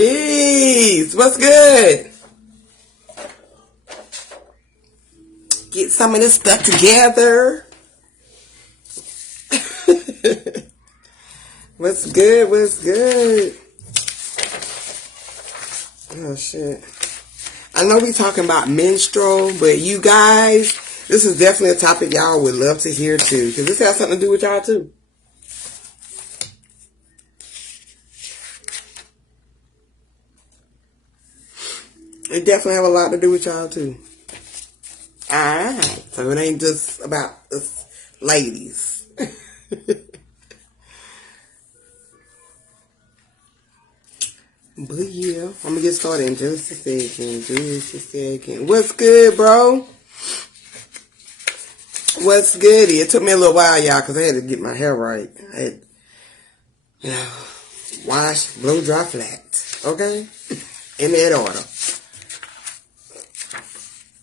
Peace. What's good? Get some of this stuff together. What's good? What's good? Oh, shit. I know we talking about menstrual, but you guys, this is definitely a topic y'all would love to hear too, because this has something to do with y'all too. It definitely have a lot to do with y'all too. Alright, so it ain't just about us ladies. But yeah, I'm gonna get started in just a second. What's good, bro? What's good? It took me a little while, y'all, because I had to get my hair right. I had, wash, blow, dry, flat. Okay? In that order.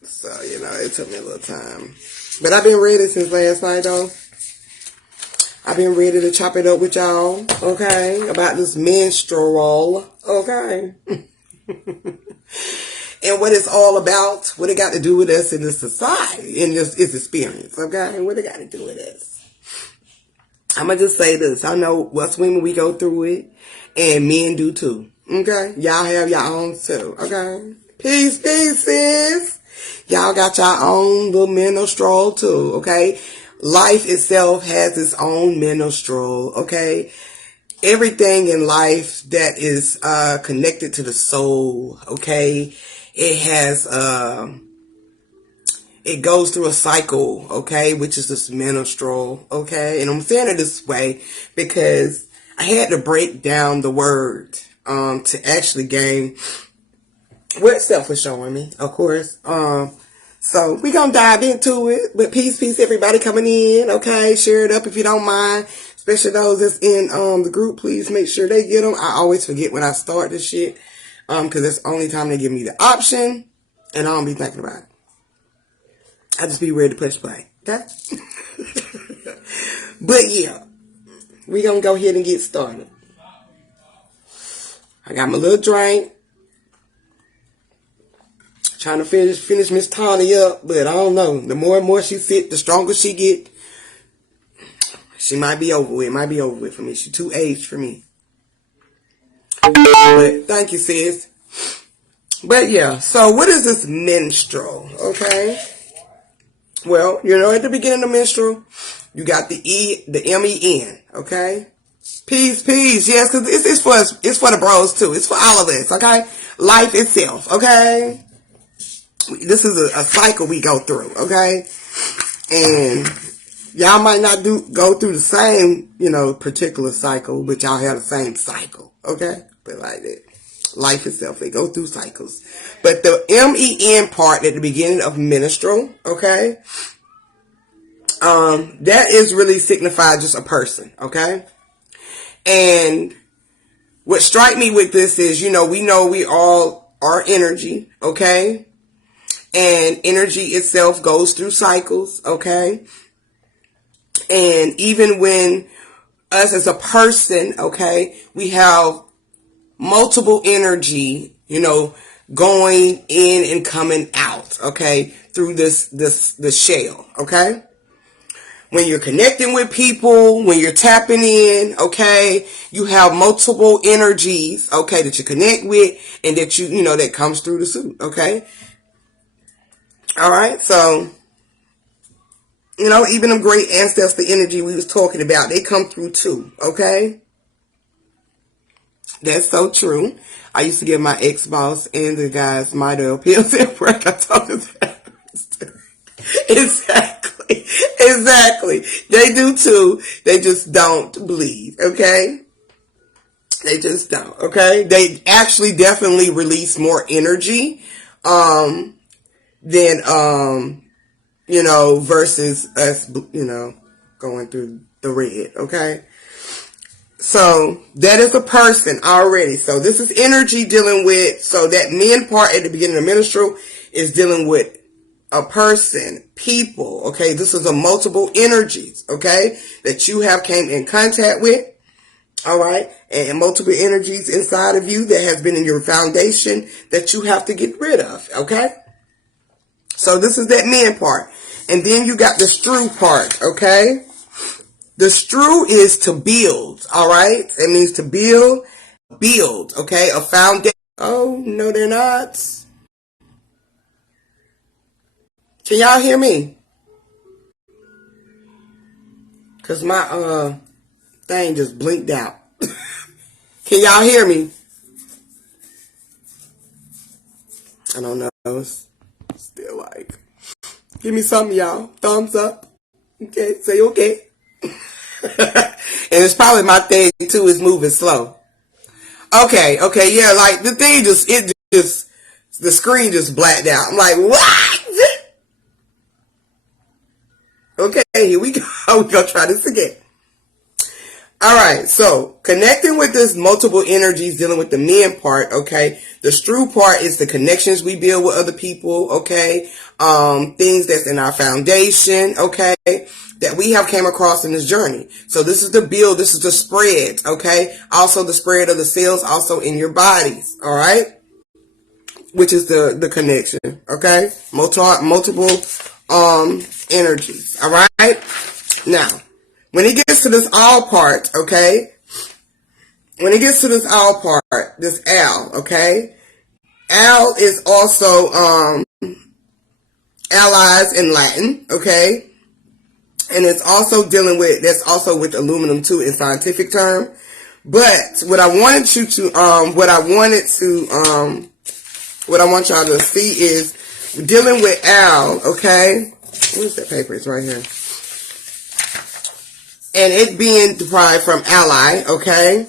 So, it took me a little time. But I've been ready since last night, though. I've been ready to chop it up with y'all, okay? About this menstrual, okay? And what it's all about, what it got to do with us in this society, in this experience, okay? What it got to do with us. I'm going to just say this. I know us women, we go through it, and men do too, okay? Y'all have your own too, okay? Peace, sis. Y'all got your own little menstrual too, okay? Life itself has its own menstrual, okay? Everything in life that is connected to the soul, okay? It has, it goes through a cycle, okay? Which is this menstrual, okay? And I'm saying it this way because I had to break down the word to actually gain what Steph was showing me, of course. So we're going to dive into it. But peace, everybody coming in. Okay, share it up if you don't mind. Especially those that's in the group. Please make sure they get them. I always forget when I start this shit. Because it's the only time they give me the option. And I don't be thinking about it. I just be ready to push play. Okay? But yeah. We're going to go ahead and get started. I got my little drink. Trying to finish Miss Tawny up, but I don't know. The more and more she sit, the stronger she get. She might be over with. It might be over with for me. She too aged for me. But thank you, sis. But yeah, so what is this menstrual? Okay. Well, at the beginning of menstrual, you got the MEN. Okay. Peace. Yes, because it's for us. It's for the bros too. It's for all of us. Okay. Life itself. Okay. This is a cycle we go through, okay? And y'all might not go through the same, particular cycle, but y'all have the same cycle, okay? But like that. Life itself, they go through cycles. But the MEN part at the beginning of menstrual, okay? That is really signified just a person, okay? And what strike me with this is, we know we all are energy, okay? And energy itself goes through cycles, okay? And even when us as a person, okay, we have multiple energy, going in and coming out, okay, through the shell, okay? When you're connecting with people, when you're tapping in, okay, you have multiple energies, okay, that you connect with and that that comes through the suit, okay? All right, so, even them great ancestor energy we was talking about, they come through too, okay? That's so true. I used to give my ex-boss and the guys Midol pills at work. I told them that. Exactly. They do too. They just don't bleed, okay? They just don't, okay? They actually definitely release more energy, than, versus us, going through the red, okay? So, that is a person already. So, this is energy dealing with, so that men part at the beginning of menstrual is dealing with a person, people, okay? This is a multiple energies, okay? That you have came in contact with, All right. And multiple energies inside of you that has been in your foundation that you have to get rid of. Okay. So this is that man part. And then you got the Stru part. Okay. The Stru is to build. All right. It means to build. Okay. A foundation. Oh, no, they're not. Can y'all hear me? Because my thing just blinked out. Can y'all hear me? I don't know. It's still like, give me something, y'all. Thumbs up. Okay, say okay. And it's probably my thing too is moving slow. Okay, yeah, like the thing the screen just blacked out. I'm like, what? Okay, here we go. We're gonna try this again. All right, so connecting with this multiple energies, dealing with the men part, okay? The Stru part is the connections we build with other people, okay? Things that's in our foundation, okay? That we have came across in this journey. So this is the build, this is the spread, okay? Also the spread of the cells also in your bodies, all right? Which is the connection, okay? Multiple energies, all right? Now, when it gets to this all part, okay? When it gets to this all part, this Al, okay? Al is also allies in Latin, okay? And it's also dealing with, that's also with aluminum too in scientific term. But what I wanted you to, what I want y'all to see is dealing with Al, okay? Where's that paper? It's right here. And it being derived from ally, okay?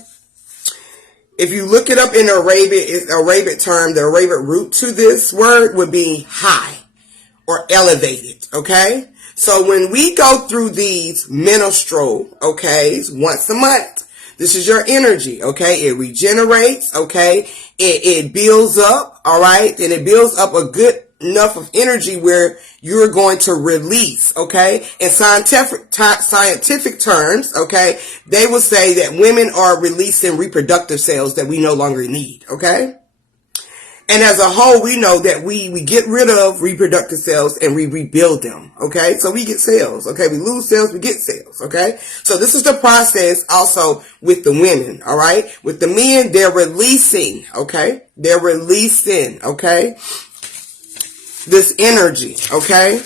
If you look it up in Arabic term, the Arabic root to this word would be high or elevated, okay? So when we go through these menstrual, okay, once a month, this is your energy, okay? It regenerates, okay? It builds up, all right? And it builds up a good enough of energy where you're going to release, okay? In scientific terms, okay, they will say that women are releasing reproductive cells that we no longer need, okay? And as a whole, we know that we get rid of reproductive cells and we rebuild them, okay? So we get cells, okay? We lose cells, we get cells, okay? So this is the process also with the women, all right? With the men, they're releasing, okay? They're releasing, okay? This energy, okay?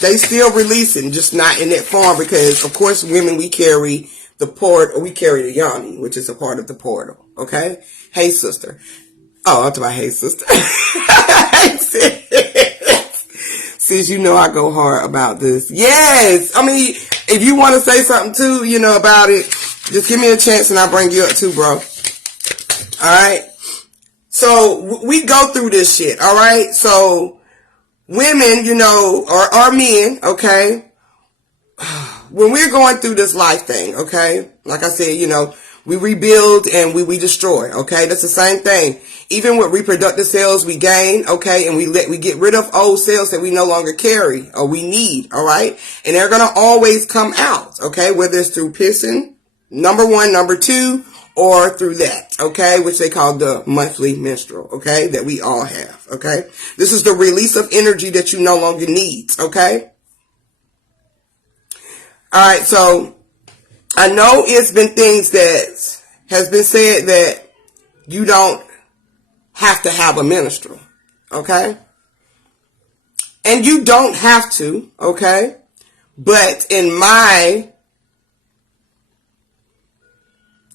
They still releasing, just not in that form because, of course, women, we carry the we carry the yoni, which is a part of the portal, okay? Hey, sister. Oh, I'm talking about hey, sister. Since you know I go hard about this. Yes! I mean, if you want to say something too, you know, about it, just give me a chance and I'll bring you up too, bro. Alright? So, we go through this shit, alright? So, women, you know, or men, okay? When we're going through this life thing, okay? Like I said, you know, we rebuild and we destroy, okay? That's the same thing. Even with reproductive cells, we gain, okay? And we get rid of old cells that we no longer carry or we need, alright? And they're gonna always come out, okay? Whether it's through pissing, number one, number two, or through that, okay, which they call the monthly menstrual, okay, that we all have, okay? This is the release of energy that you no longer need, okay? All right, so I know it's been things that has been said that you don't have to have a menstrual, okay? And you don't have to, okay? But in my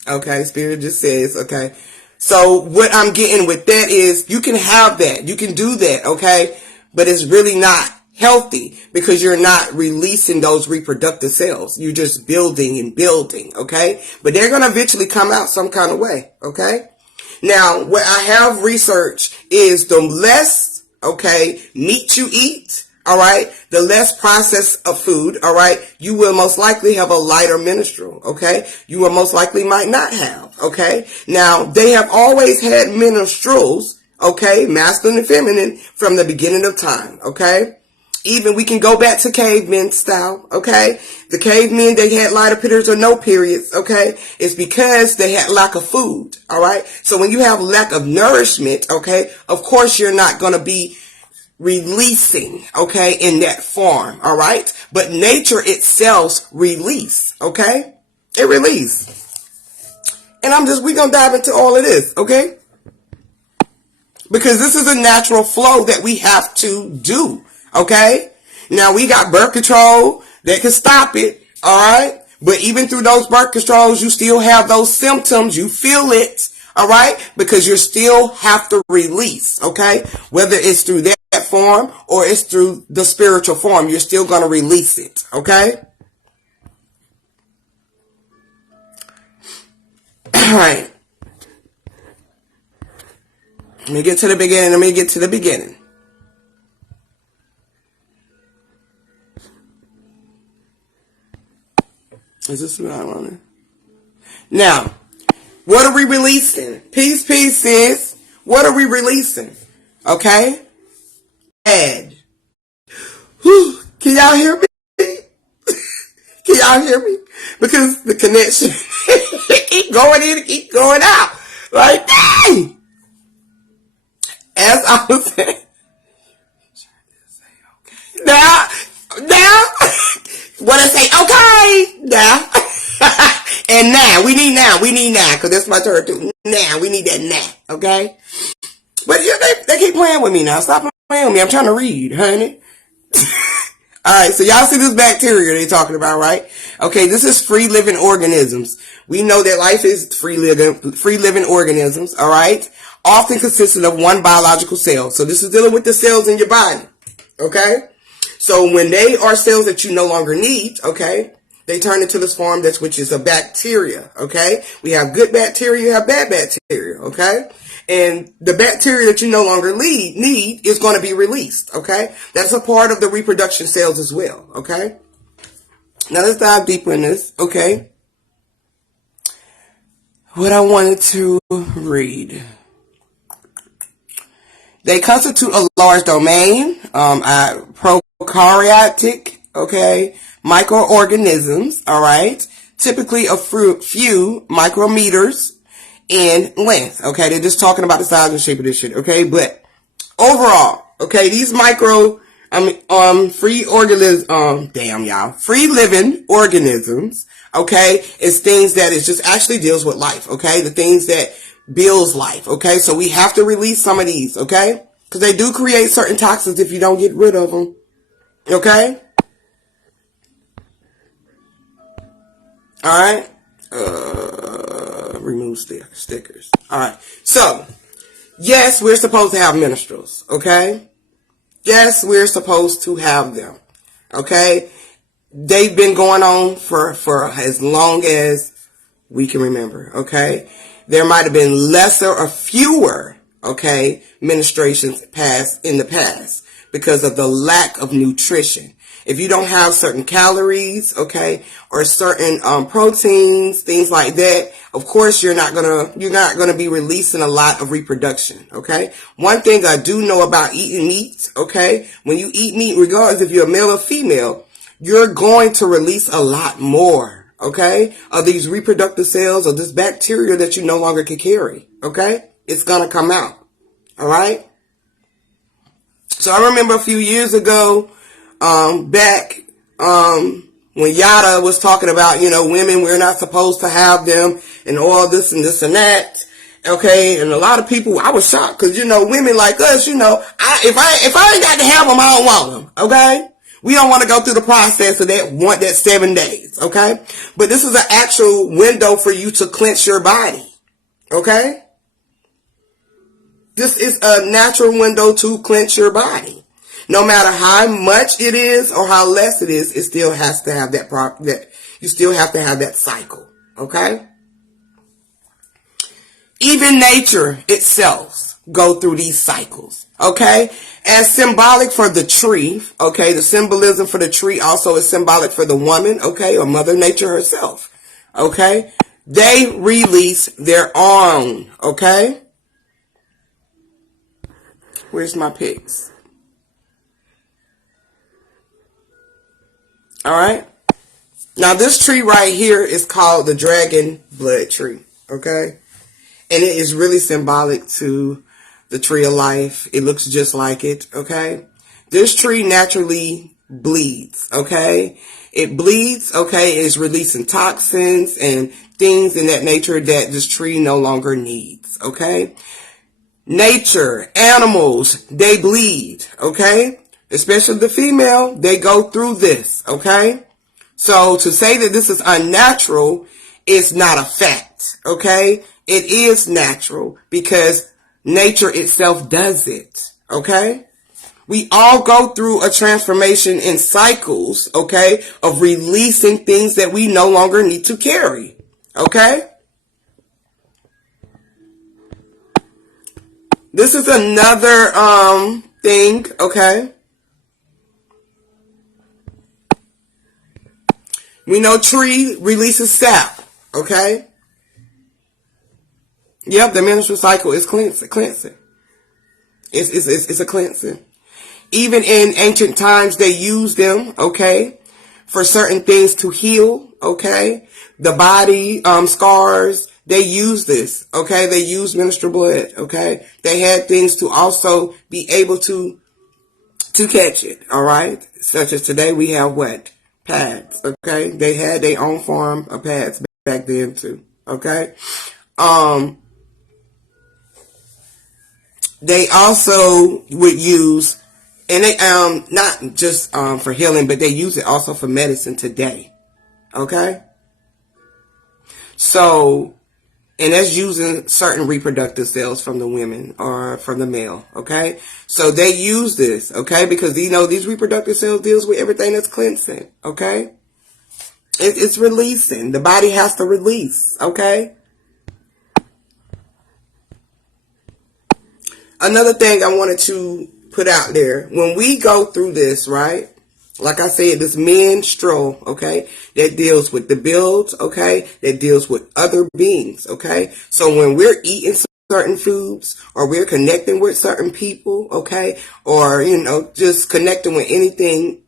okay, Spirit just says, okay. So what I'm getting with that is you can have that. You can do that, okay? But it's really not healthy because you're not releasing those reproductive cells. You're just building and building, okay? But they're going to eventually come out some kind of way, okay? Now, what I have researched is the less, okay, meat you eat, all right, the less processed of food, all right, you will most likely have a lighter menstrual, okay? You will most likely might not have, okay? Now, they have always had menstruals, okay, masculine and feminine, from the beginning of time, okay? Even we can go back to cavemen style, okay? The cavemen, they had lighter periods or no periods, okay? It's because they had lack of food, all right? So when you have lack of nourishment, okay, of course you're not going to be releasing, okay, in that form, all right? But nature itself release, okay? It release. And we're going to dive into all of this, okay? Because this is a natural flow that we have to do, okay? Now, we got birth control that can stop it, all right? But even through those birth controls, you still have those symptoms. You feel it, all right? Because you still have to release, okay? Whether it's through that form or it's through the spiritual form, you're still going to release it, okay? All right. Let me get to the beginning. Is this what I want? Now, what are we releasing? Peace, sis. What are we releasing? Okay? Bad. Whew. Can y'all hear me? Can y'all hear me? Because the connection keep going in and keep going out. Like, dang! As I was saying, now, what I say, okay, now, and now, we need now, because that's my turn too. Now, we need that now, okay? But yeah, they keep playing with me now. Stop playing with me. I'm trying to read, honey. Alright, so y'all see this bacteria they talking about, right? Okay, this is free living organisms. We know that life is free living organisms, alright? Often consisting of one biological cell. So this is dealing with the cells in your body, okay? So when they are cells that you no longer need, okay, they turn into this form which is a bacteria, okay? We have good bacteria, you have bad bacteria, okay? And the bacteria that you no longer need is going to be released, okay? That's a part of the reproduction cells as well, okay? Now let's dive deeper in this, okay? What I wanted to read. They constitute a large domain, prokaryotic, okay, microorganisms, all right, typically a few micrometers in length, okay? They're just talking about the size and shape of this shit, okay? But overall, okay, these free living organisms, okay, is things that it just actually deals with life, okay? The things that builds life, okay? So we have to release some of these, okay? Because they do create certain toxins if you don't get rid of them, okay? Alright? Remove stickers. Alright, so, yes, we're supposed to have menstruals, okay? Yes, we're supposed to have them, okay? They've been going on for as long as we can remember, okay? There might have been lesser or fewer, okay, menstruations in the past because of the lack of nutrition. If you don't have certain calories, okay, or certain proteins, things like that, of course you're not gonna be releasing a lot of reproduction, okay? One thing I do know about eating meat, okay, when you eat meat, regardless if you're a male or female, you're going to release a lot more, okay, of these reproductive cells or this bacteria that you no longer can carry, okay? It's gonna come out, all right? So I remember a few years ago, back when Yada was talking about, women, we're not supposed to have them and all this and this and that. Okay, and a lot of people, I was shocked because, women like us, if I ain't got to have them, I don't want them. Okay? We don't want to go through the process of that 7 days. Okay? But this is an actual window for you to cleanse your body. Okay? This is a natural window to cleanse your body. No matter how much it is or how less it is, it still has to have you still have to have that cycle. Okay? Even nature itself go through these cycles. Okay? As symbolic for the tree, okay, the symbolism for the tree also is symbolic for the woman, okay, or Mother Nature herself. Okay? They release their own, okay? Where's my pics? All right. Now this tree right here is called the dragon blood tree. Okay. And it is really symbolic to the tree of life. It looks just like it. Okay. This tree naturally bleeds. Okay. It bleeds. Okay. It's releasing toxins and things in that nature that this tree no longer needs. Okay. Nature, animals, they bleed. Okay. Especially the female, they go through this. Okay. So to say that this is unnatural is not a fact, okay? It is natural because nature itself does it, okay? We all go through a transformation in cycles, okay, of releasing things that we no longer need to carry, okay? This is another thing, okay? We know tree releases sap, okay? Yep, the menstrual cycle is cleansing. It's a cleansing. Even in ancient times, they used them, okay, for certain things to heal, okay? The body, scars, they use this, okay? They use menstrual blood, okay? They had things to also be able to catch it, all right? Such as today we have what? Pads, okay? They had their own form of pads back then too, okay? They also would use, and they not just for healing, but they use it also for medicine today, okay? So, and that's using certain reproductive cells from the women or from the male, okay? So they use this, okay? Because, you know, these reproductive cells deals with everything that's cleansing, okay? It's releasing. The body has to release, okay? Another thing I wanted to put out there, when we go through this, right? Like I said, this menstrual, okay, that deals with the builds, okay, that deals with other beings, okay. So when we're eating certain foods or we're connecting with certain people, okay, or, you know, just connecting with anything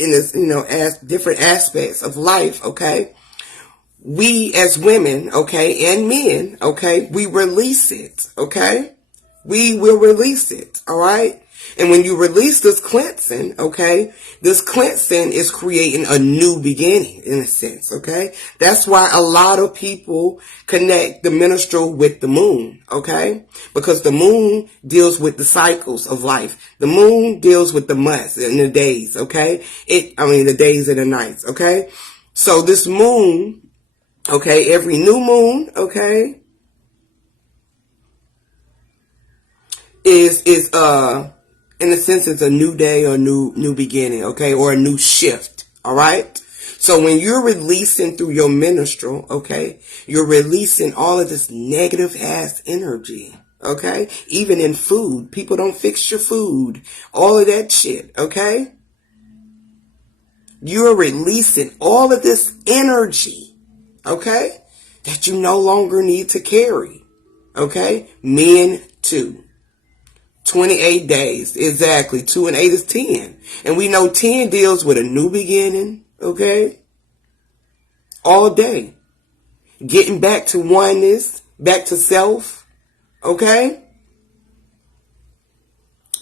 in this, you know, as different aspects of life, okay, we as women, okay, and men, okay, we release it, okay. We will release it, all right? And when you release this cleansing, okay, this cleansing is creating a new beginning in a sense, okay? That's why a lot of people connect the menstrual with the moon, okay? Because the moon deals with the cycles of life. The moon deals with the months and the days, okay? The days and the nights, okay? So this moon, okay, every new moon, okay, is in a sense it's a new day or new beginning, okay, or a new shift, all right? So when you're releasing through your menstrual, okay, you're releasing all of this negative ass energy, okay? Even in food, people don't fix your food, all of that shit, okay? You're releasing all of this energy, okay, that you no longer need to carry, okay? Men too. 28 days, exactly. 2 and 8 is 10. And we know 10 deals with a new beginning, okay? All day. Getting back to oneness, back to self, okay?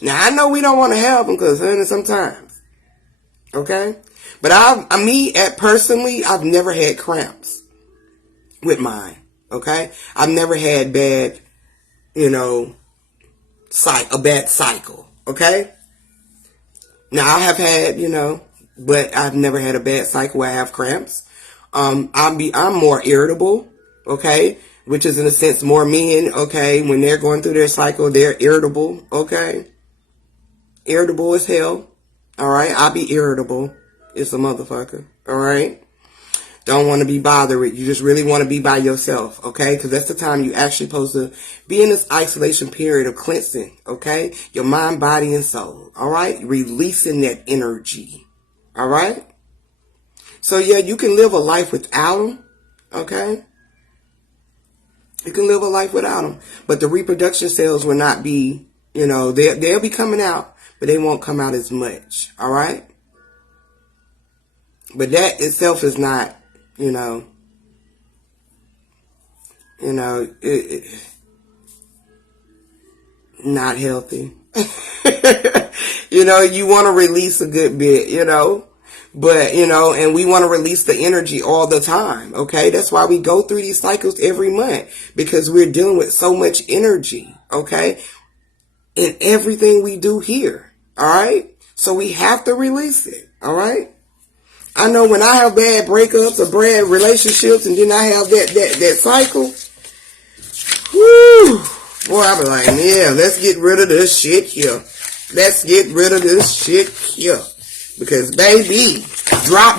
Now, I know we don't want to have them because sometimes, okay? But personally, I've never had cramps with mine, okay? I've never had bad, a bad cycle, okay? Now I have had, but I've never had a bad cycle where I have cramps. I'm more irritable, okay? Which is in a sense more men, okay? When they're going through their cycle, they're irritable, okay? Irritable as hell, all right? I'll be irritable. It's a motherfucker, all right? Don't want to be bothered with. You just really want to be by yourself, okay? Because that's the time you actually supposed to be in this isolation period of cleansing, okay? Your mind, body, and soul, all right? Releasing that energy, all right? So, yeah, you can live a life without them, okay? You can live a life without them. But the reproduction cells will not be, they'll be coming out, but they won't come out as much, all right? But that itself is not, not healthy. You want to release a good bit, but, and we want to release the energy all the time. Okay. That's why we go through these cycles every month, because we're dealing with so much energy. Okay. In everything we do here. All right. So we have to release it. All right. I know when I have bad breakups or bad relationships, and then I have that cycle, whoo, boy, I be like, yeah, let's get rid of this shit here. Let's get rid of this shit here. Because, baby,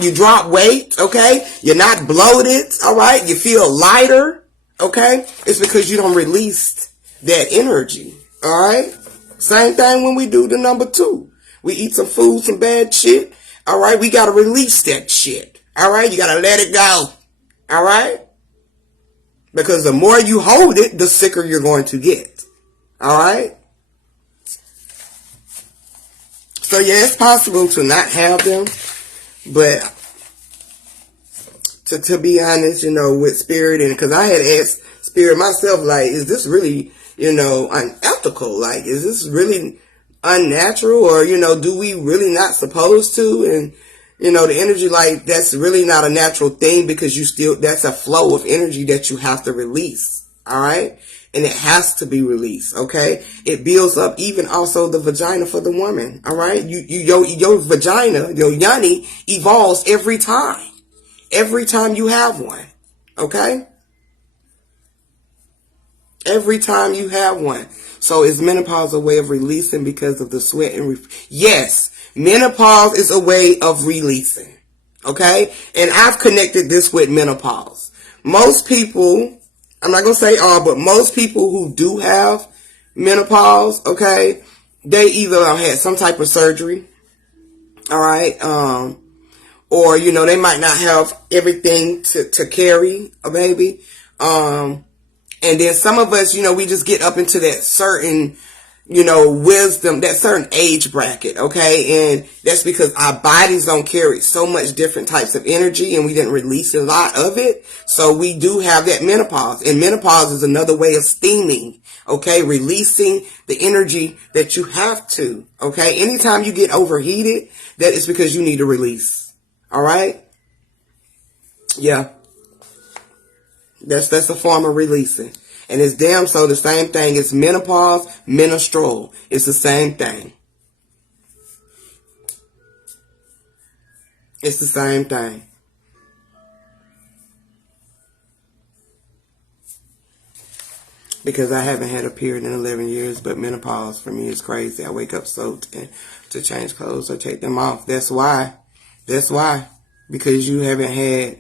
you drop weight, okay? You're not bloated, all right? You feel lighter, okay? It's because you don't release that energy, all right? Same thing when we do the number 2. We eat some food, some bad shit, all right? We got to release that shit, all right? You got to let it go, all right? Because the more you hold it, the sicker you're going to get, all right? So, yeah, it's possible to not have them, but to be honest, with Spirit, and because I had asked Spirit myself, like, is this really, unethical? Like, is this really unnatural? Or, do we really not supposed to? And, the energy, like, that's really not a natural thing, because that's a flow of energy that you have to release. All right. And it has to be released. Okay. It builds up even also the vagina for the woman. All right. Your vagina, your yoni evolves every time you have one. Okay. Every time you have one. So is menopause a way of releasing because of the sweat and yes, menopause is a way of releasing. Okay? And I've connected this with menopause. Most people, I'm not going to say all, but most people who do have menopause, okay, they either had some type of surgery, all right, or, they might not have everything to carry a baby, and then some of us, we just get up into that certain, wisdom, that certain age bracket, okay? And that's because our bodies don't carry so much different types of energy, and we didn't release a lot of it. So we do have that menopause. And menopause is another way of steaming, okay? Releasing the energy that you have to, okay? Anytime you get overheated, that is because you need to release, all right? Yeah. That's a form of releasing. And it's damn so the same thing as menopause, menstrual. It's the same thing. It's the same thing. Because I haven't had a period in 11 years, but menopause for me is crazy. I wake up soaked and to change clothes or take them off. That's why. Because you haven't had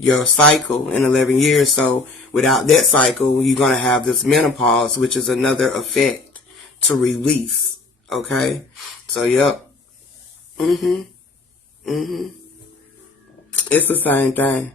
your cycle in 11 years. So without that cycle, you're going to have this menopause, which is another effect to release. Okay. So, yep. It's the same thing.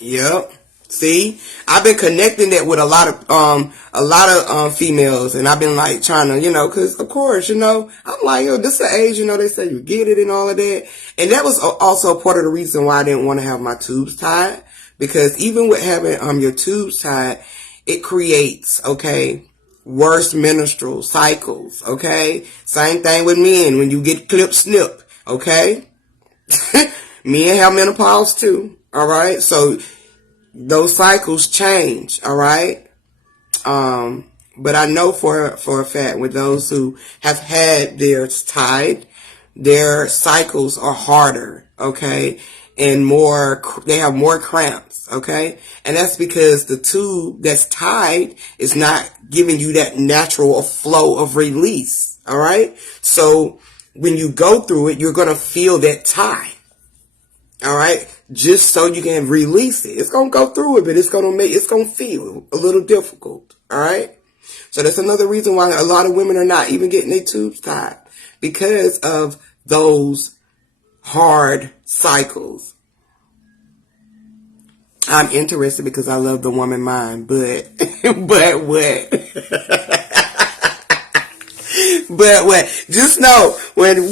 Yep. See, I've been connecting that with a lot of females, and I've been like trying to, cause of course, I'm like, this is the age, they say you get it and all of that. And that was also part of the reason why I didn't want to have my tubes tied, because even with having, your tubes tied, it creates, okay, worse menstrual cycles, okay? Same thing with men when you get clip snip, okay? Men have menopause too, all right? So those cycles change, all right? But I know for a fact with those who have had theirs tied, their cycles are harder, okay? And they have more cramps, okay? And that's because the tube that's tied is not giving you that natural flow of release, all right? So when you go through it, you're going to feel that tie. All right. Just so you can release it. It's going to go through it, but it's going to feel a little difficult. All right. So that's another reason why a lot of women are not even getting their tubes tied, because of those hard cycles. I'm interested because I love the woman mind, but what? But just know when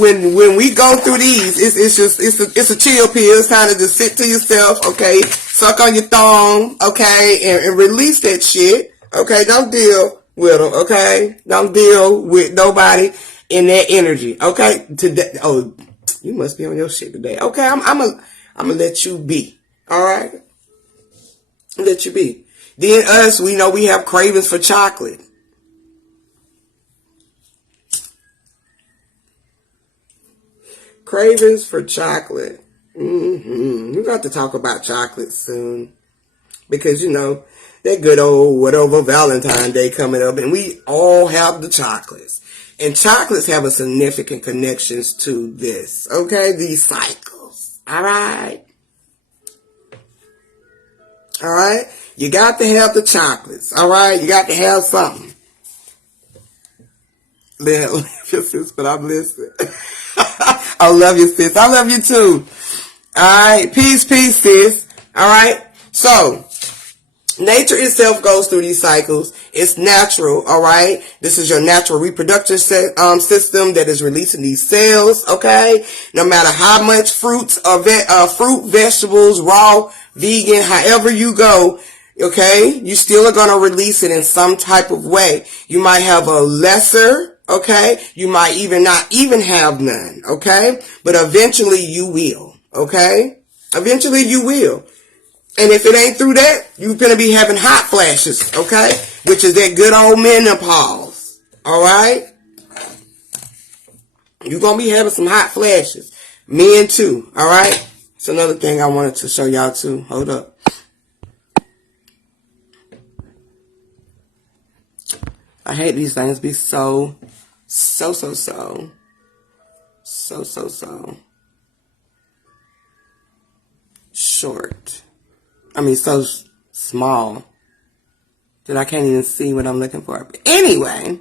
we go through these, it's a chill pill. It's time to just sit to yourself, okay? Suck on your thumb, okay, and release that shit, okay? Don't deal with them, okay? Don't deal with nobody in that energy, okay? Today, oh, you must be on your shit today, okay? I'm gonna let you be, all right? Let you be. Then us, we know we have cravings for chocolate. Cravings for chocolate. We're going to talk about chocolate soon. Because, that good old whatever Valentine's Day coming up. And we all have the chocolates. And chocolates have a significant connections to this. Okay? These cycles. Alright? Alright? You got to have the chocolates. Alright? You got to have something. But I'm listening. I love you, sis. I love you too. Alright. Peace, sis. Alright. So, nature itself goes through these cycles. It's natural. Alright. This is your natural reproductive system that is releasing these cells. Okay. No matter how much fruits or fruit, vegetables, raw, vegan, however you go, okay, you still are going to release it in some type of way. You might have a lesser, okay, you might not even have none, okay, but eventually you will, okay, eventually you will. And if it ain't through that, you're going to be having hot flashes, okay, which is that good old menopause, alright. You're going to be having some hot flashes. Men too, alright. It's another thing I wanted to show y'all too. Hold up. I hate these things be so short. I mean, so small that I can't even see what I'm looking for. But anyway,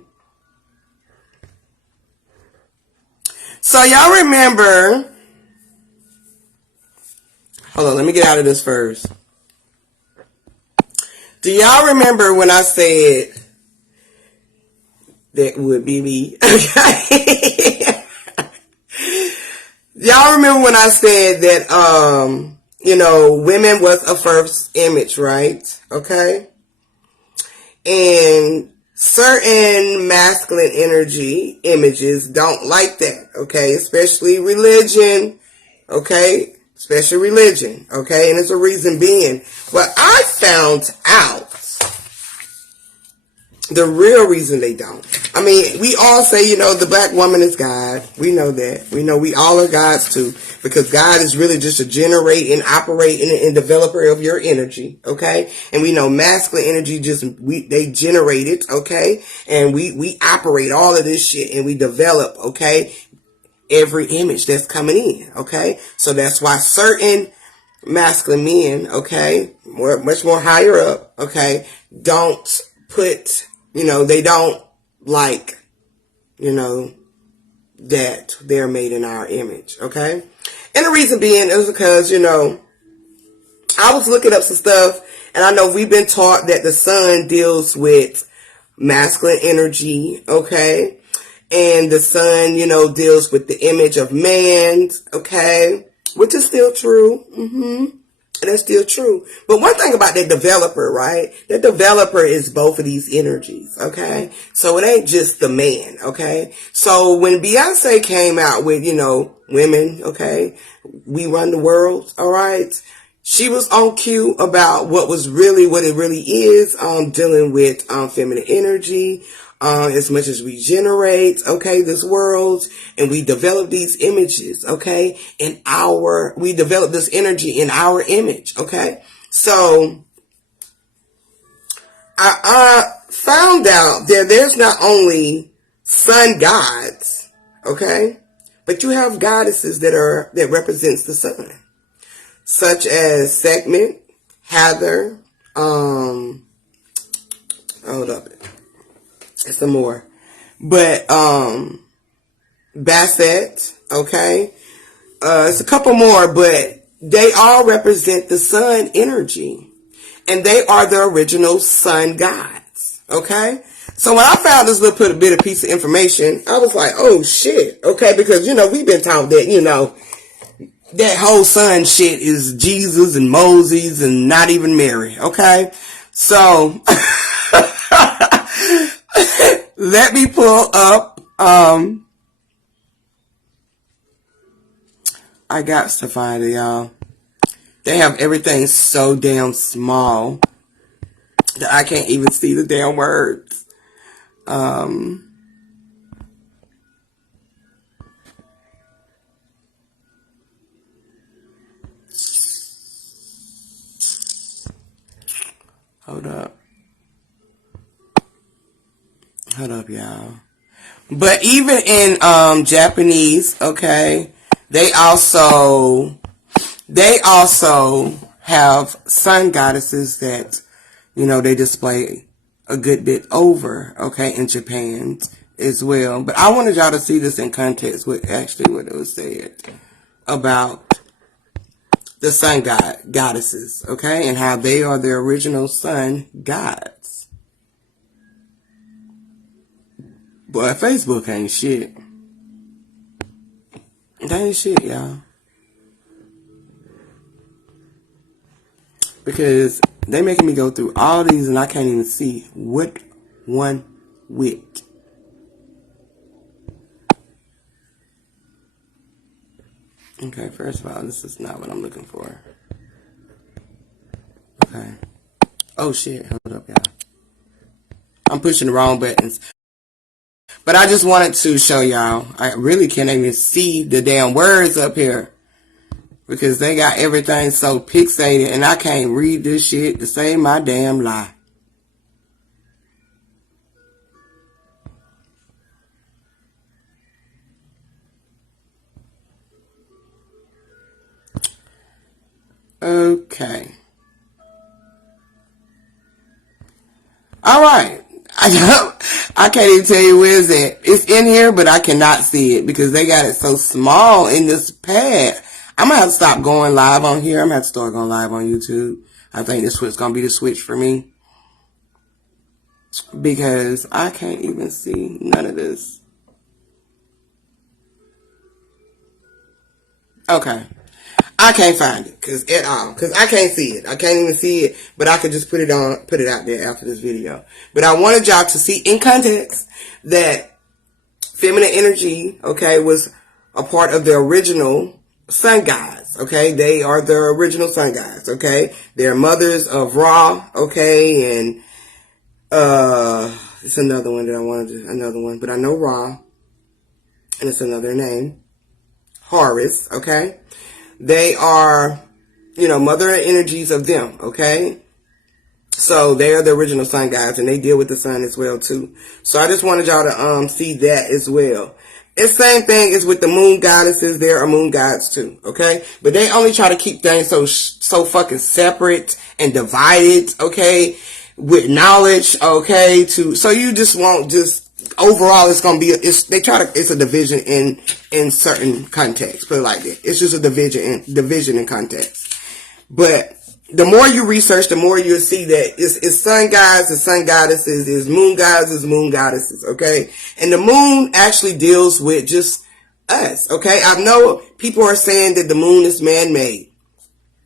so y'all remember, hold on, let me get out of this first. Do y'all remember when I said that would be me? Okay. Y'all remember when I said that, women was a first image, right? Okay. And certain masculine energy images don't like that. Okay. Especially religion. Okay. Especially religion. Okay. And there's a reason being. But I found out the real reason they don't. I mean, we all say, the black woman is God. We know that. We know we all are gods too. Because God is really just a generating, operating, and developer of your energy. Okay? And we know masculine energy they generate it. Okay? And we operate all of this shit and we develop. Okay? Every image that's coming in. Okay? So that's why certain masculine men, okay, much more higher up, okay, don't put, they don't like, that they're made in our image, okay? And the reason being is because, I was looking up some stuff, and I know we've been taught that the sun deals with masculine energy, okay? And the sun, deals with the image of man, okay? Which is still true. That's still true. But one thing about that developer, right? That developer is both of these energies, okay? So it ain't just the man, okay? So when Beyonce came out with, women, okay? We run the world, all right? She was on cue about what it really is, dealing with feminine energy, as much as we generate, okay, this world, and we develop these images, okay, we develop this energy in our image, okay. So I found out that there's not only sun gods, okay, but you have goddesses that represents the sun, such as Sekhmet, Heather, hold up, some more, but Basset, okay, it's a couple more, but they all represent the sun energy, and they are the original sun gods, Okay? So when I found this little bit of piece of information, I was like, oh shit. Okay? Because, we've been taught that, that whole son shit is Jesus and Moses and not even Mary. Okay? So, let me pull up, I got to find it, y'all. They have everything so damn small that I can't even see the damn words. Hold up, y'all. But even in Japanese, okay, they also have sun goddesses that, they display a good bit over, okay, in Japan as well. But I wanted y'all to see this in context with actually what it was said about the sun goddesses, okay, and how they are the original sun gods. But Facebook ain't shit. That ain't shit, y'all. Because they making me go through all these and I can't even see what one which. Okay, first of all, this is not what I'm looking for. Okay. Oh shit, hold up, y'all. I'm pushing the wrong buttons. But I just wanted to show y'all. I really can't even see the damn words up here. Because they got everything so pixelated and I can't read this shit to save my damn life. Okay. Alright. I can't even tell you where it's at. It's in here, but I cannot see it because they got it so small in this pad. I'm going to have to stop going live on here. I'm going to have to start going live on YouTube. I think this is going to be the switch for me. Because I can't even see none of this. Okay. I can't find it at all. Because I can't see it. I can't even see it. But I could just put it out there after this video. But I wanted y'all to see in context that feminine energy, okay, was a part of the original sun gods, okay? They are the original sun gods, okay? They're mothers of Ra, okay? And it's another one that I wanted to, another one, but I know Ra, and it's another name, Horus, okay? They are, mother energies of them, okay? So they are the original sun gods, and they deal with the sun as well too. So I just wanted y'all to see that as well. It's the same thing as with the moon goddesses. There are moon gods too, okay? But they only try to keep things so fucking separate and divided, okay? With knowledge, okay? So you just won't overall it's gonna be it's a division in certain contexts. Put it like that. It's just a division in context. But the more you research, the more you'll see that it's sun gods and sun goddesses, is moon gods, is moon goddesses, okay? And the moon actually deals with just us, okay? I know people are saying that the moon is man-made.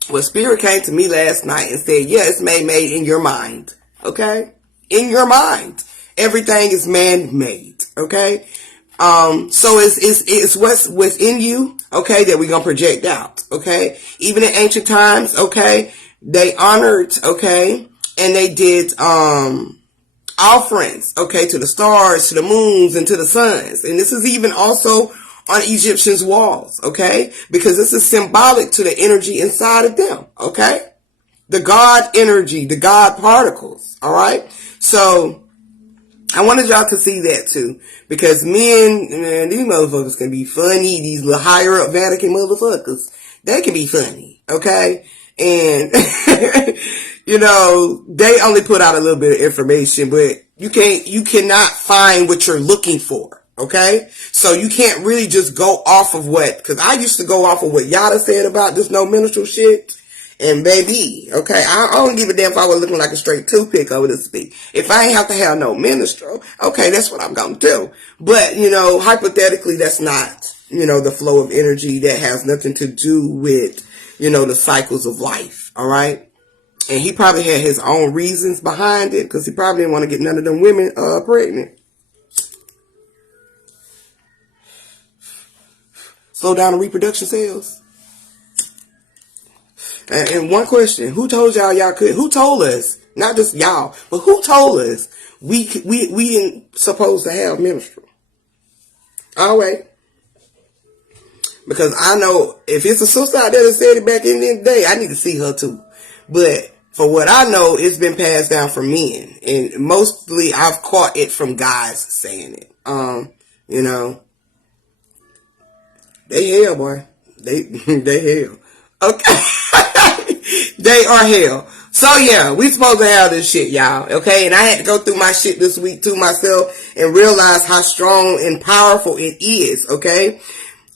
Well, Spirit came to me last night and said, yeah, it's man-made in your mind, okay? In your mind. Everything is man-made, okay? So it's what's within you, okay, that we're gonna project out, okay? Even in ancient times, okay, they honored, okay, and they did offerings, okay, to the stars, to the moons, and to the suns. And this is even also on Egyptians' walls, okay, because this is symbolic to the energy inside of them, okay? The God energy, the God particles, all right? So I wanted y'all to see that too, because men, man, these motherfuckers can be funny. These little higher up Vatican motherfuckers, they can be funny, okay? And, they only put out a little bit of information, but you cannot find what you're looking for, okay? So you can't really just go off of because I used to go off of what Yada said about this no menstrual shit, And baby, okay, I don't give a damn if I was looking like a straight toothpick over the speak. If I ain't have to have no minstrel, okay, that's what I'm gonna do. But, hypothetically, that's not, the flow of energy. That has nothing to do with, the cycles of life, all right? And he probably had his own reasons behind it, because he probably didn't want to get none of them women pregnant. Slow down the reproduction cells. And one question: who told y'all could? Who told us? Not just y'all, but who told us we ain't supposed to have menstrual? All right, because I know if it's a sister out there that said it back in the day, I need to see her too. But for what I know, it's been passed down from men, and mostly I've caught it from guys saying it. They hell, boy. They hell. Okay. They are hell. So yeah, we supposed to have this shit, y'all. Okay. And I had to go through my shit this week too myself and realize how strong and powerful it is. Okay.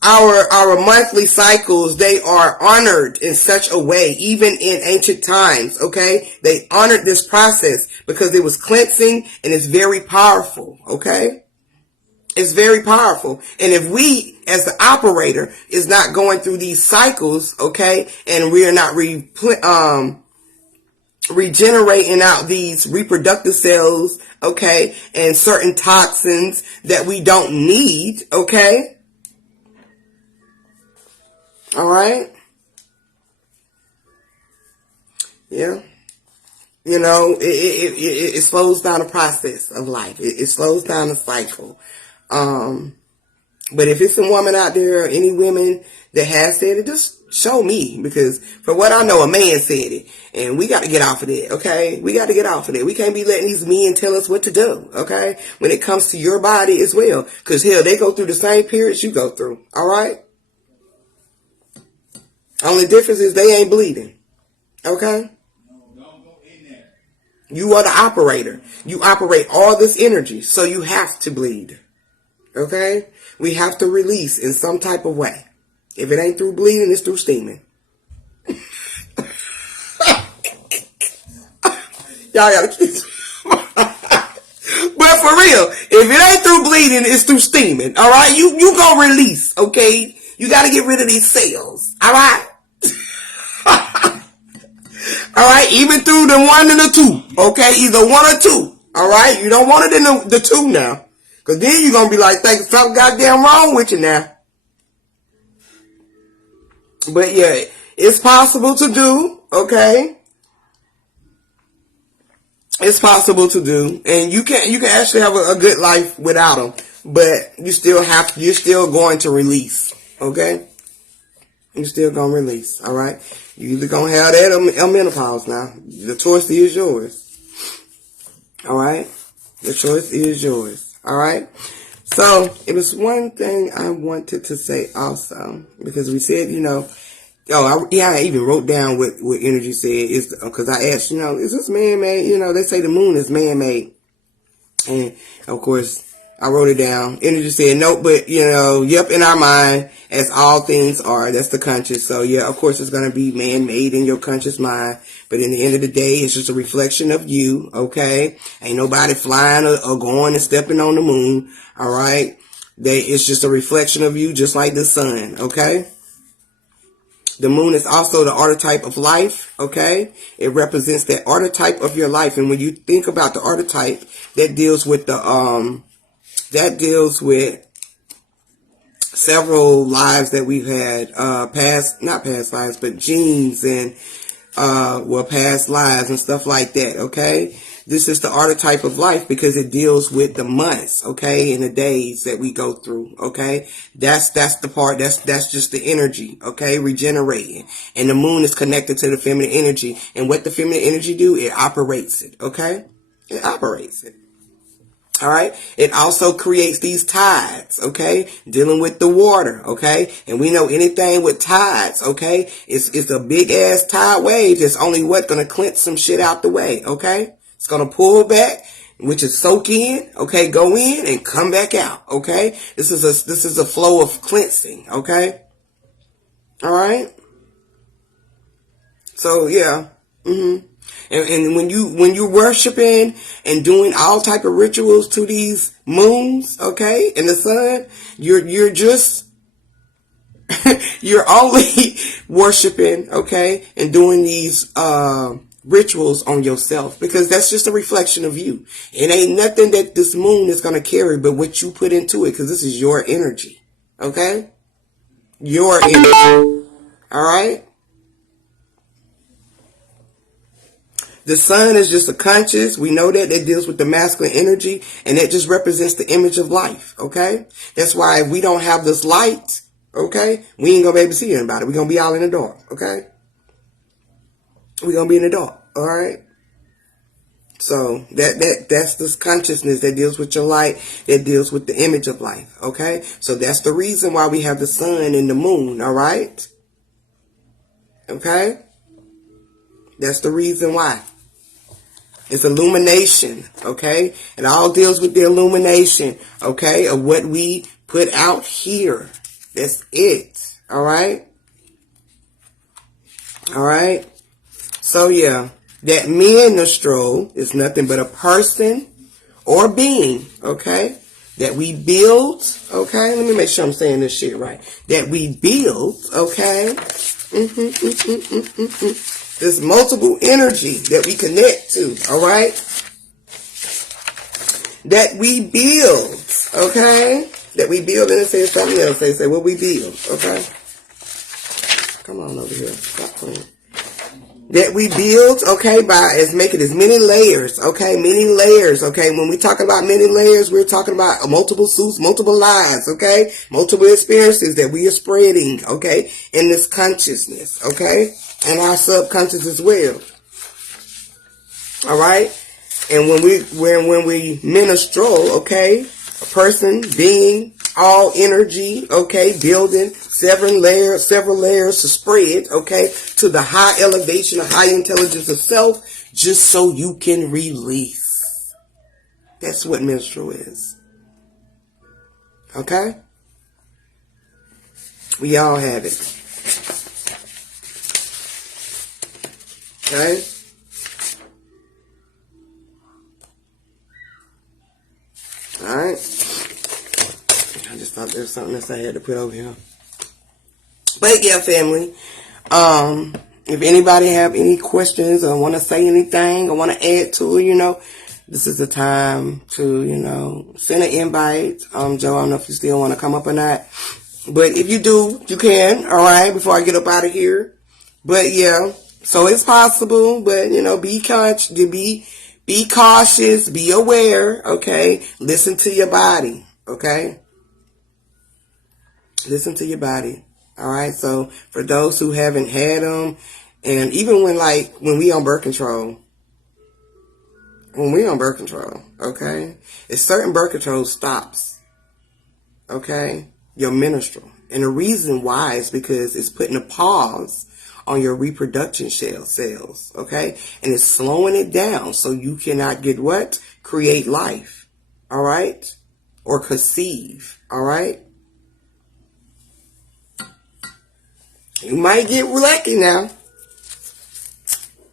Our monthly cycles, they are honored in such a way, even in ancient times. Okay. They honored this process because it was cleansing and it's very powerful. Okay. It's very powerful. And if we, as the operator, is not going through these cycles, okay, and we are not regenerating out these reproductive cells, okay, and certain toxins that we don't need, okay, all right, yeah, it slows down the process of life. It slows down the cycle. But if it's some woman out there, or any women that has said it, just show me, because for what I know, a man said it, and we got to get off of that, okay? We got to get off of that. We can't be letting these men tell us what to do, okay? When it comes to your body as well, because hell, they go through the same periods you go through, all right? Only difference is they ain't bleeding, okay? You are the operator. You operate all this energy, so you have to bleed. Okay? We have to release in some type of way. If it ain't through bleeding, it's through steaming. Y'all gotta keep. But for real, if it ain't through bleeding, it's through steaming. Alright? You gonna release, okay? You gotta get rid of these cells. Alright? Alright? Even through the 1 and the 2. Okay? Either 1 or 2. Alright? You don't want it in the 2 now. Because then you're going to be like, thinking something goddamn wrong with you now. But yeah, it's possible to do, okay? It's possible to do. And you can actually have a good life without them. But you're still going to release, okay? You're still going to release, all right? You're either going to have that or menopause now. The choice is yours. All right? The choice is yours. All right. So it was one thing I wanted to say also, because we said, I even wrote down what energy said is, because I asked, is this man-made? They say the moon is man-made. And of course I wrote it down. Energy said, nope, but yep, in our mind, as all things are, that's the conscious. So yeah, of course it's going to be man-made in your conscious mind. But in the end of the day, it's just a reflection of you, okay? Ain't nobody flying or going and stepping on the moon, all right? It's just a reflection of you, just like the sun, okay? The moon is also the archetype of life, okay? It represents that archetype of your life. And when you think about the archetype, that deals with several lives that we've had, not past lives, but genes and past lives and stuff like that, okay? This is the archetype of life because it deals with the months, okay, and the days that we go through, okay? That's the part, that's just the energy, okay, regenerating. And the moon is connected to the feminine energy. And what the feminine energy do, it operates it, okay? It operates it. All right. It also creates these tides, okay? Dealing with the water, okay? And we know anything with tides, okay? It's a big ass tide wave. It's only going to cleanse some shit out the way, okay? It's going to pull back, which is soak in, okay? Go in and come back out, okay? This is a flow of cleansing, okay? All right. So yeah. And when you're worshiping and doing all type of rituals to these moons, okay, and the sun, you're just you're only worshiping, okay, and doing these rituals on yourself, because that's just a reflection of you. It ain't nothing that this moon is going to carry but what you put into it, because this is your energy, okay? Your energy. All right? The sun is just a conscious. We know that it deals with the masculine energy, and it just represents the image of life, okay? That's why if we don't have this light, okay, we ain't going to be able to see anybody. We're going to be all in the dark, okay? We're going to be in the dark, all right? So that's this consciousness that deals with your light, that deals with the image of life, okay? So that's the reason why we have the sun and the moon, all right? Okay? That's the reason why. It's illumination, okay? It all deals with the illumination, okay, of what we put out here. That's it, all right? All right? So, yeah, that Stru is nothing but a person or being, okay, that we build, okay? Let me make sure I'm saying this shit right. That we build, okay? There's multiple energy that we connect to, all right? That we build, okay? That we build, and it says something else. They say what we build, okay? Come on over here. Stop playing. That we build, okay, by making as many layers, okay? Many layers, okay? When we talk about many layers, we're talking about multiple suits, multiple lives, okay? Multiple experiences that we are spreading, okay? In this consciousness, okay? And our subconscious as well. All right? And when we minstrel, okay, a person, being, all energy, okay, building several layers to spread, okay, to the high elevation of high intelligence of self, just so you can release. That's what minstrel is. Okay? We all have it. Okay? Alright. I just thought there was something else I had to put over here. But yeah, family. If anybody have any questions or want to say anything or want to add to it, this is the time to, send an invite. Joe, I don't know if you still want to come up or not. But if you do, you can, alright, before I get up out of here. But yeah. So it's possible, but be conscious, be cautious, be aware, okay? Listen to your body, okay? Listen to your body, all right? So for those who haven't had them, and even when we on birth control, okay? It's certain birth control stops, okay? Your menstrual. And the reason why is because it's putting a pause on your reproduction cells, okay? And it's slowing it down so you cannot get what? Create life, all right? Or conceive, all right? You might get lucky now.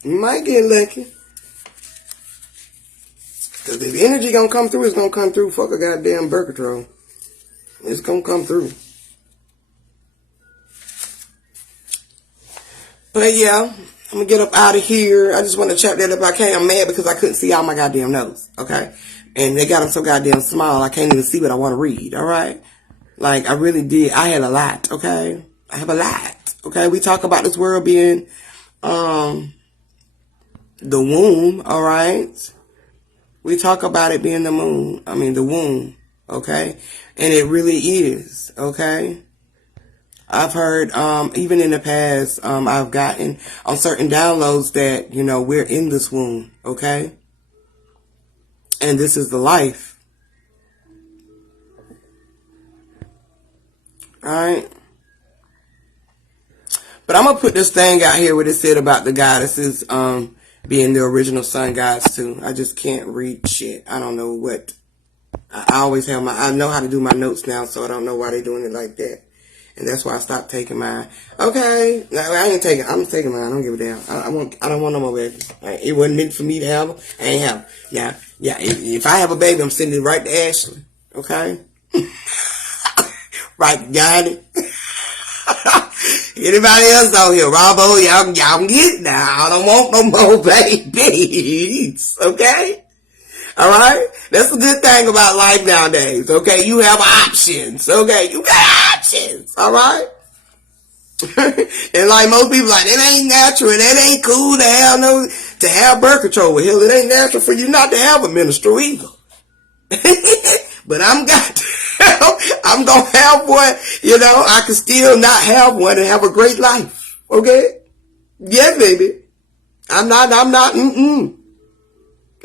You might get lucky. Because if energy gonna come through, it's gonna come through. Fuck a goddamn birth control. It's gonna come through. But yeah, I'm gonna get up out of here. I just want to chop that up. I'm mad because I couldn't see all my goddamn notes, okay? And they got them so goddamn small, I can't even see what I want to read, all right? Like, I really did. I had a lot, okay? I have a lot, okay? We talk about this world being the womb, all right? We talk about it being the womb, okay? And it really is, okay? I've heard, even in the past, I've gotten on certain downloads that, we're in this womb, okay? And this is the life. Alright? But I'm gonna put this thing out here where it said about the goddesses, being the original sun gods too. I just can't read shit. I don't know what. I always have I know how to do my notes now, so I don't know why they're doing it like that. And that's why I stopped taking mine. Okay, I ain't taking. I'm taking mine. I don't give a damn. I don't want no more babies. It wasn't meant for me to have them. I ain't have them. Yeah. If I have a baby, I'm sending it right to Ashley. Okay. Right, Johnny. Anybody else out here, Robbo? Y'all can get it now. I don't want no more babies. Okay. All right? That's the good thing about life nowadays. Okay? You have options. Okay? You got options. All right? And like most people like, it ain't natural. That ain't cool to have birth control. Well, hell, it ain't natural for you not to have a menstrual either. But I'm gonna have one. You know, I can still not have one and have a great life. Okay? Yes, baby. I'm not,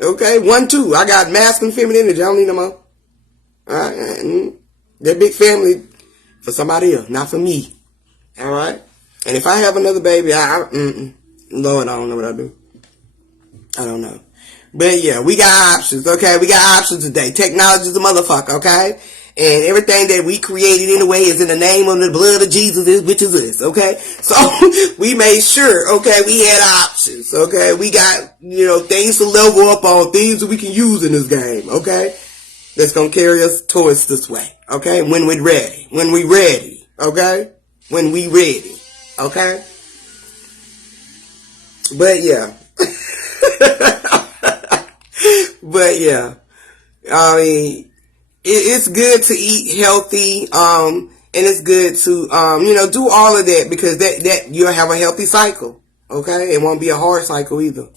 Okay, 1, 2. I got masculine, feminine energy. I don't need no more. Alright? That big family for somebody else, not for me. Alright? And if I have another baby, Lord, I don't know what I'll do. I don't know. But yeah, we got options, okay? We got options today. Technology is a motherfucker, okay? And everything that we created anyway is in the name of the blood of Jesus, which is us, okay? So we made sure, okay, we had options, okay? We got, things to level up on, things that we can use in this game, okay? That's gonna carry us towards this way, okay? When we're ready. When we ready, okay? When we ready, okay? But yeah. But yeah. I mean, it's good to eat healthy, and it's good to, do all of that because that you'll have a healthy cycle. Okay? It won't be a hard cycle either.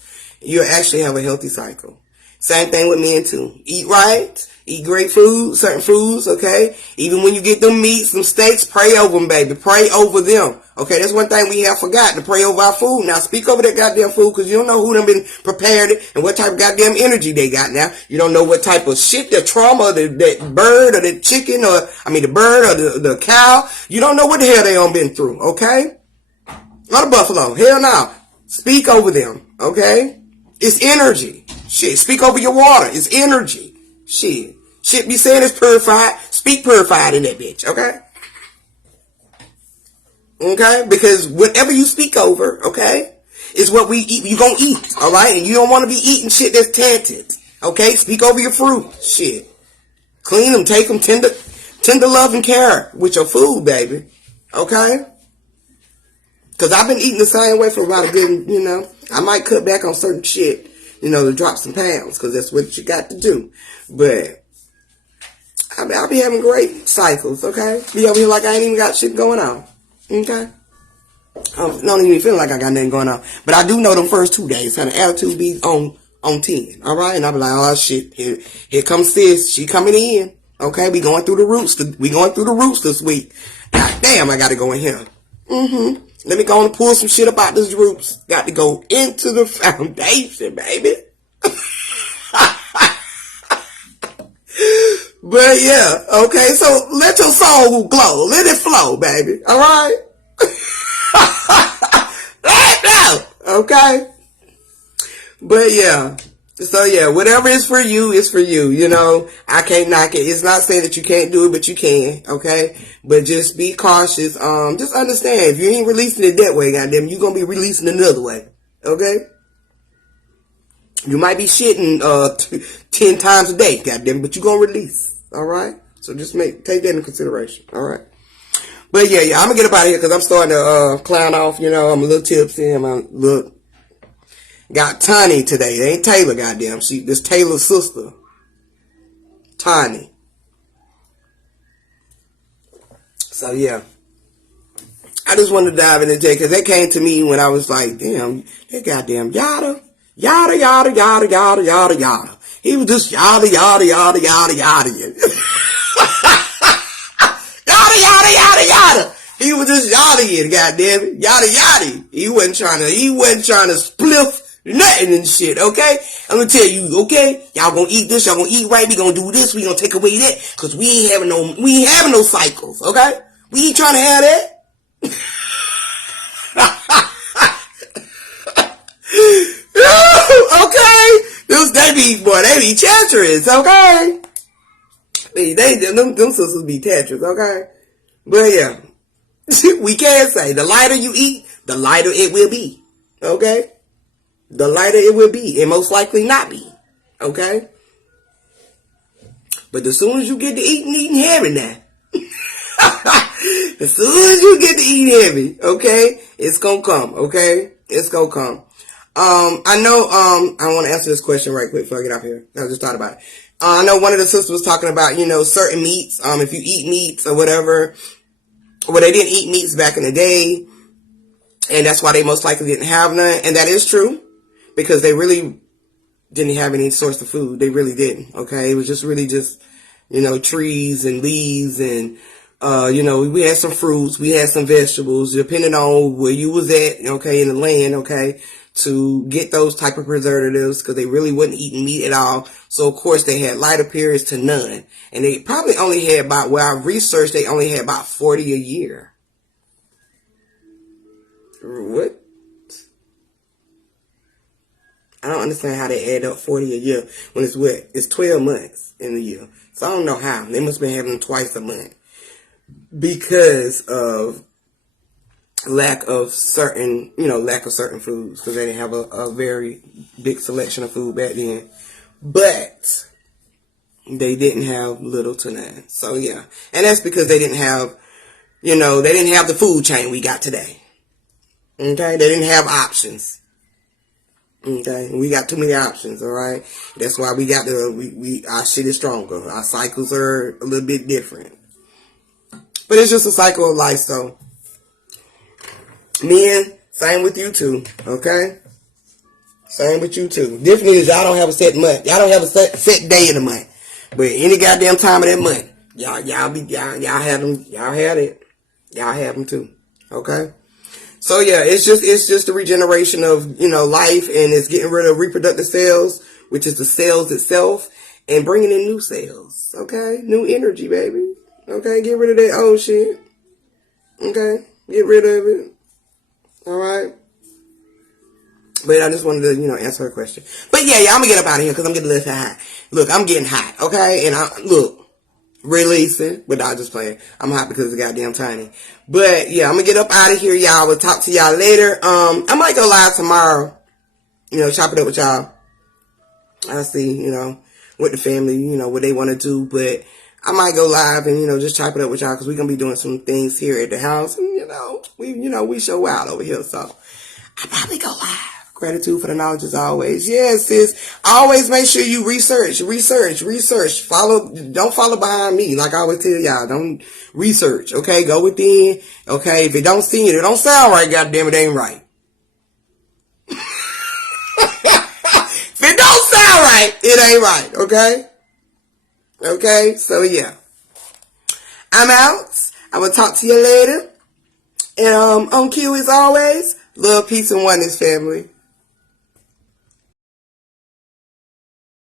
You'll actually have a healthy cycle. Same thing with men too. Eat right. Eat great food, certain foods, okay? Even when you get them meats, them steaks, pray over them, baby. Pray over them. Okay, that's one thing we have forgotten, to pray over our food. Now, speak over that goddamn food because you don't know who done been prepared it and what type of goddamn energy they got now. You don't know what type of shit, the trauma, that bird or the chicken the bird or the cow. You don't know what the hell they all been through, okay? Not a buffalo. Hell no. Speak over them, okay? It's energy. Shit, speak over your water. It's energy. Shit be saying it's purified. Speak purified in that bitch, okay? Okay? Because whatever you speak over, okay, is what we eat. You gonna eat, alright? And you don't want to be eating shit that's tainted, okay? Speak over your fruit. Shit. Clean them, take them, tender love and care with your food, baby. Okay? Because I've been eating the same way for about a good, I might cut back on certain shit, to drop some pounds, because that's what you got to do. But I'll be having great cycles, okay? Be over here like I ain't even got shit going on, okay? I don't even feel like I got nothing going on. But I do know them first 2 days, kind of attitude be on 10, all right? And I'll be like, oh, shit, here comes sis. She coming in, okay? We going through the roots this week. God damn, I got to go in here. Let me go and pull some shit up out these roots. Got to go into the foundation, baby. But yeah, okay, so let your soul glow. Let it flow, baby. Alright? Let it flow. Okay? But yeah. So yeah, whatever is for you, is for you. I can't knock it. It's not saying that you can't do it, but you can. Okay? But just be cautious. Just understand, if you ain't releasing it that way, goddamn, you're gonna be releasing it another way. Okay? You might be shitting 10 times a day, goddamn, but you're gonna release. Alright? So just take that into consideration. Alright? But yeah, I'm gonna get up out of here because I'm starting to clown off, I'm a little tipsy, got Tani today. It ain't Taylor, goddamn. This Taylor's sister. Tani. So yeah. I just wanted to dive in today because that came to me when I was like, damn, that goddamn yada. Yada, yada, yada, yada, yada, yada. He was just yada, yada, yada, yada, yada. Yada, yada, yada, yada. He was just yada, goddamn it. Yada, yada. He wasn't trying to spliff nothing and shit, okay? I'm gonna tell you, okay? Y'all gonna eat this, y'all gonna eat right, we gonna do this, we gonna take away that, cause we ain't having no cycles, okay? We ain't trying to have that. Okay? They be treacherous, okay? Them sisters be treacherous, okay? But yeah. We can say the lighter you eat, the lighter it will be. Okay? The lighter it will be, and most likely not be. Okay? But as soon as you get to eating heavy now. As soon as you get to eat heavy, okay, it's gonna come, okay? It's gonna come. I know, I want to answer this question right quick before I get out here. I just thought about it. I know one of the sisters was talking about, certain meats, if you eat meats or whatever, well, they didn't eat meats back in the day, and that's why they most likely didn't have none, and that is true, because they really didn't have any source of food. They really didn't, okay? It was just really just, trees and leaves and, we had some fruits, we had some vegetables, depending on where you was at, okay, in the land, okay, to get those type of preservatives, because they really wasn't eating meat at all. So, of course, they had lighter periods to none. And they probably only had about, well, I researched, they only had about 40 a year. What? I don't understand how they add up 40 a year when it's what? It's 12 months in a year. So I don't know how. They must have been having them twice a month. Because of lack of certain foods. Because they didn't have a very big selection of food back then. But they didn't have little to none. So yeah. And that's because they didn't have, they didn't have the food chain we got today. Okay? They didn't have options. Okay, we got too many options, alright? That's why we got our shit is stronger. Our cycles are a little bit different. But it's just a cycle of life, so. Men, same with you too, okay? Same with you too. Different is y'all don't have a set month. Y'all don't have a set day in the month. But any goddamn time of that month, y'all have them, y'all had it. Y'all have them too, okay? So yeah, it's just the regeneration of, life, and it's getting rid of reproductive cells, which is the cells itself, and bringing in new cells. Okay? New energy, baby. Okay? Get rid of that old shit. Okay? Get rid of it. Alright? But I just wanted to, answer her question. But yeah, I'm gonna get up out of here because I'm getting a little hot. Look, I'm getting hot, okay? And releasing, but not just playing. I'm hot because it's goddamn tiny. But yeah, I'm gonna get up out of here, y'all. We'll talk to y'all later. I might go live tomorrow. Chop it up with y'all. I'll see, with the family, what they want to do. But I might go live and, just chop it up with y'all because we're gonna be doing some things here at the house. And, we show wild over here. So I'll probably go live. Gratitude for the knowledge as always. Yes, sis. Always make sure you research. Don't follow behind me. Like I always tell y'all, don't research. Okay, go within. Okay, if it don't seem it don't sound right, goddamn it ain't right. If it don't sound right, it ain't right. Okay? Okay, so yeah. I'm out. I will talk to you later. And on cue as always, love, peace, and oneness, family.